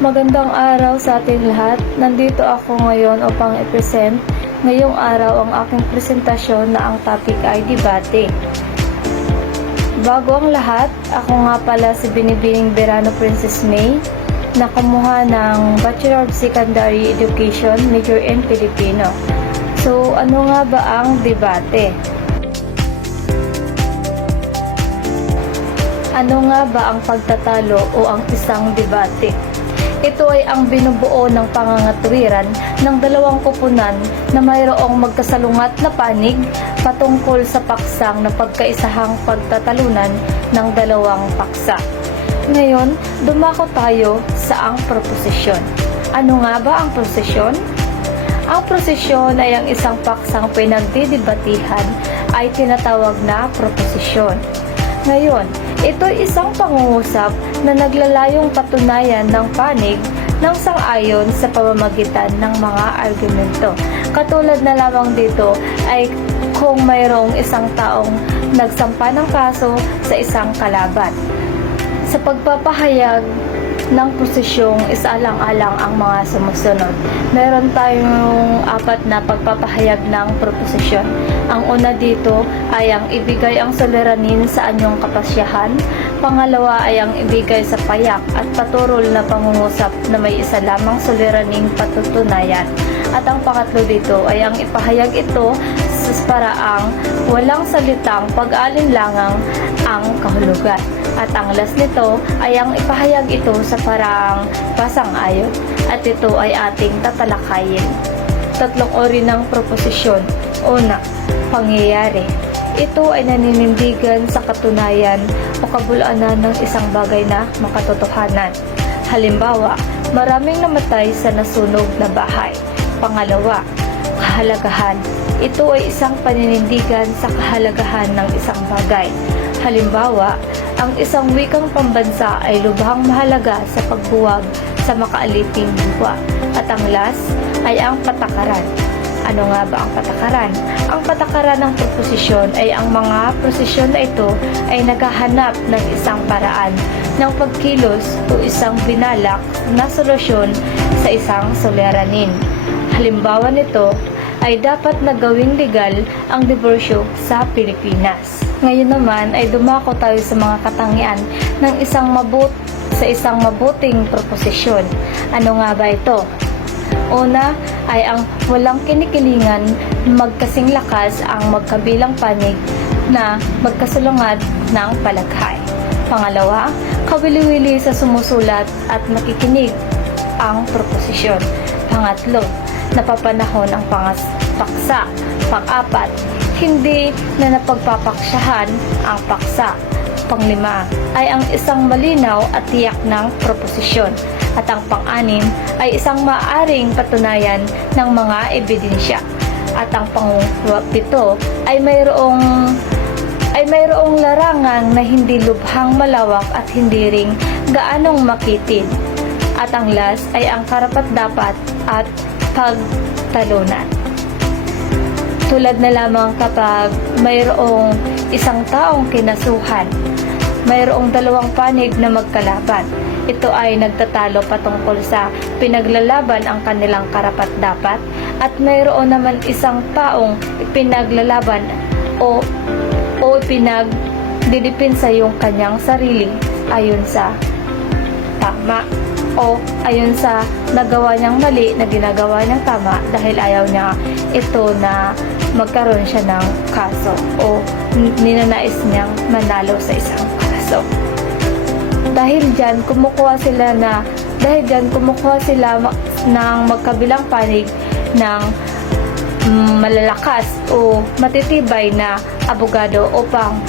Magandang araw sa ating lahat. Nandito ako ngayon upang i-present ngayong araw ang aking presentasyon na ang topic ay debate. Bago ang lahat, ako nga pala si Binibining Berano Princess May, na kumuha ng Bachelor of Secondary Education, major in Filipino. So, ano nga ba ang debate? Ano nga ba ang pagtatalo o ang isang debate? Ito ay ang binubuo ng pangangatwiran ng dalawang koponan na mayroong magkasalungat na panig patungkol sa paksang na pagkaisahang pagtatalunan ng dalawang paksa. Ngayon, dumako tayo sa ang proposisyon. Ano nga ba ang prosesyon? Ang prosesyon ay ang isang paksang pinagdidebatihan ay tinatawag na proposisyon. Ngayon, ito ay isang pangungusap na naglalayong patunayan ng panig ng sang-ayon sa pamamagitan ng mga argumento. Katulad na lamang dito ay kung mayroong isang taong nagsampa ng kaso sa isang kalaban. Sa pagpapahayag ng posisyong isaalang-alang ang mga sumusunod. Meron tayong 4 na pagpapahayag ng proposisyon. Ang una dito ay ang ibigay ang suliranin sa anyong kapasyahan. Pangalawa ay ang ibigay sa payak at paturol na pangungusap na may isa lamang suliraning patutunayan. At ang pangatlo dito ay ang ipahayag ito sa paraang walang salitang pag-alinlangang ang kahulugan. At ang last nito ay ang ipahayag ito sa paraang pasang-ayon. At ito ay ating tatalakayin. 3 uri ng proposisyon. Una, pangyayari. Ito ay naninindigan sa katunayan o kabulaanan ng isang bagay na makatotohanan. Halimbawa, maraming namatay sa nasunog na bahay. Pangalawa, kahalagahan. Ito ay isang paninindigan sa kahalagahan ng isang bagay. Halimbawa, ang isang wikang pambansa ay lubhang mahalaga sa pagbuwag sa makaaliping diwa. At ang last ay ang patakaran. Ano nga ba ang patakaran? Ang patakaran ng proposisyon ay ang mga prosesyon na ito ay naghahanap ng isang paraan ng pagkilos o isang binalak na solusyon sa isang suliranin. Halimbawa nito ay dapat na gawing legal ang diborsyo sa Pilipinas. Ngayon naman ay dumako tayo sa mga katangian ng isang mabuting proposisyon. Ano nga ba ito? Una ay ang walang kinikilingan, magkasing lakas ang magkabilang panig na magkasalungat ng palaghay. Pangalawa, kawili-wili sa sumusulat at makikinig ang proposisyon. Pangatlo, napapanahon ang paksa. Pang-apat, hindi na napagpapaksyahan ang paksa. Panglima ay ang isang malinaw at tiyak ng proposisyon. At ang pang-anim ay isang maaring patunayan ng mga ebidensya. At ang pang-7 ay mayroong larangan na hindi lubhang malawak at hindi ring gaanong makitid. At ang last ay ang karapat-dapat at pagtalunan. Tulad na lamang kapag mayroong isang taong kinasuhan, mayroong 2 panig na magkalaban. Ito ay nagtatalo patungkol sa pinaglalaban ang kanilang karapat-dapat at mayroon naman isang taong ipinaglalaban o ipinagdidipinsa yung kanyang sarili ayon sa tama o ayon sa nagawa niyang mali na ginagawa niyang tama dahil ayaw niya ito na magkaroon siya ng kaso o ninanais niyang manalo sa isang kaso. Dahil dyan, kumukuha sila ng magkabilang panig ng malalakas o matitibay na abogado upang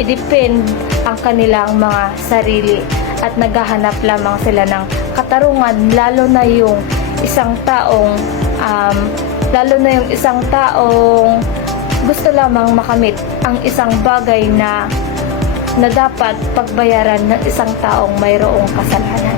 i-defend ang kanilang mga sarili at naghahanap lamang sila ng katarungan lalo na yung isang taong gusto lamang makamit ang isang bagay na dapat pagbayaran ng isang taong mayroong kasalanan.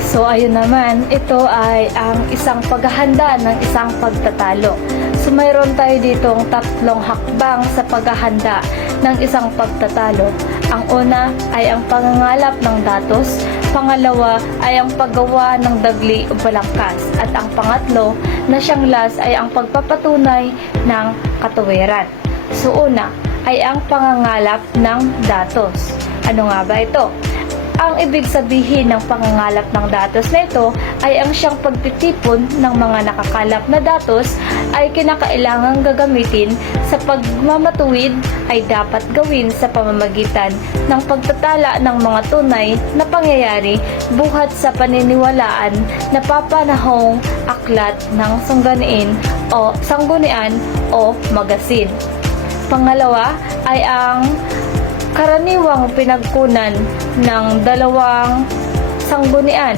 So ayun naman, ito ay ang isang paghahanda ng isang pagtatalo. So mayroon tayo ditong 3 hakbang sa paghahanda ng isang pagtatalo. Ang una ay ang pangangalap ng datos Pangalawa ay ang paggawa ng dagli o balangkas. At ang pangatlo na siyang last ay ang pagpapatunay ng katuwiran. So una ay ang pangangalap ng datos. Ano nga ba ito? Ang ibig sabihin ng pangangalap ng datos na ito ay ang siyang pagtitipon ng mga nakakalap na datos ay kinakailangang gagamitin sa pagmamatuwid ay dapat gawin sa pamamagitan ng pagtatala ng mga tunay na pangyayari buhat sa paniniwalaan na papanahong aklat ng sanggunian o magasin. Pangalawa ay ang karaniwang pinagkunan ng dalawang sanggunian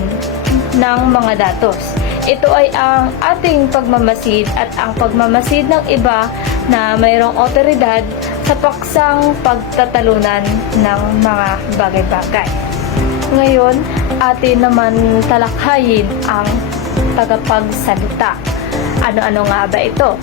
ng mga datos. Ito ay ang ating pagmamasid at ang pagmamasid ng iba na mayroong otoridad sa paksang pagtatalunan ng mga bagay-bagay. Ngayon, atin naman talakhayin ang tagapagsalita. Ano-ano nga ba ito?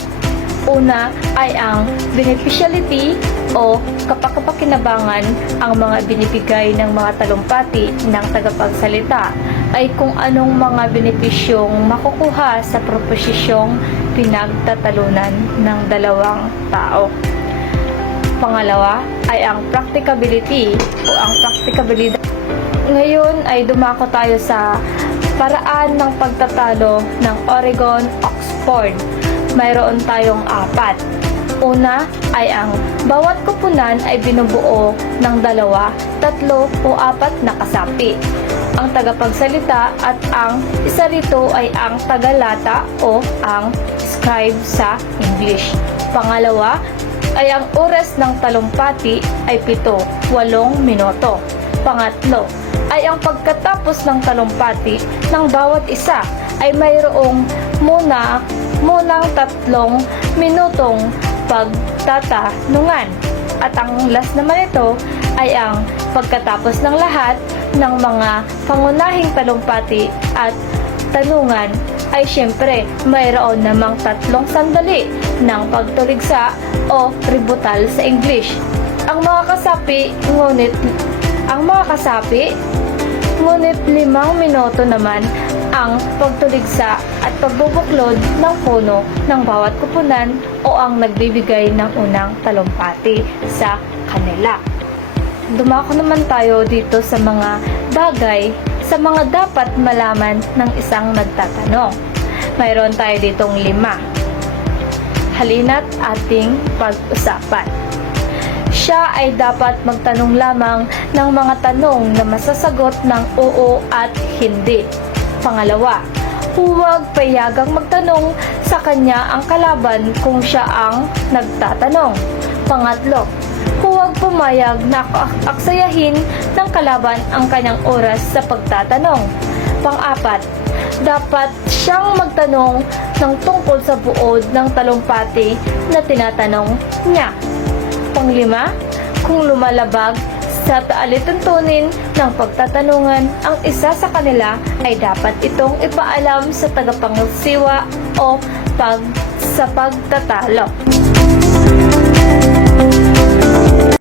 Una ay ang beneficiality o kapakinabangan. Ang mga binibigay ng mga talumpati ng tagapagsalita ay kung anong mga benepisyong makukuha sa proposisyong pinagtatalunan ng dalawang tao. Pangalawa ay ang practicability o ang practicability. Ngayon ay dumako tayo sa paraan ng pagtatalo ng Oregon-Oxford. Mayroon tayong 4. Una ay ang bawat koponan ay binubuo ng 2, 3 o 4 na kasapi. Ang tagapagsalita at ang isa rito ay ang tagalata o ang scribe sa English. Pangalawa ay ang oras ng talumpati ay 7-8 minuto. Pangatlo ay ang pagkatapos ng talumpati ng bawat isa ay mayroong munang 3 minutong pagtatanungan. At ang last naman ito ay ang pagkatapos ng lahat ng mga pangunahing talumpati at tanungan ay syempre mayroon namang 3 sandali ng pagtuligsa o rebuttal sa English. Ang mga kasapi ngunit 5 minuto naman ang pagtuligsa at pagbubuklod ng puno ng bawat kupunan o ang nagbibigay ng unang talumpati sa kanila. Dumako naman tayo dito sa mga bagay sa mga dapat malaman ng isang nagtatanong. Mayroon tayo ditong 5. Halina't ating pag-usapan. Siya ay dapat magtanong lamang ng mga tanong na masasagot ng oo at hindi. Pangalawa, huwag payagang magtanong sa kanya ang kalaban kung siya ang nagtatanong. Pangatlo, huwag pumayag na aksayahin ng kalaban ang kanyang oras sa pagtatanong. Pang-4, dapat siyang magtanong ng tungkol sa buod ng talumpati na tinatanong niya. Pang-5, kung lumalabag sa taalituntunin ng pagtatanungan ang isa sa kanila ay dapat itong ipaalam sa tagapangasiwa o sa pagtatalo.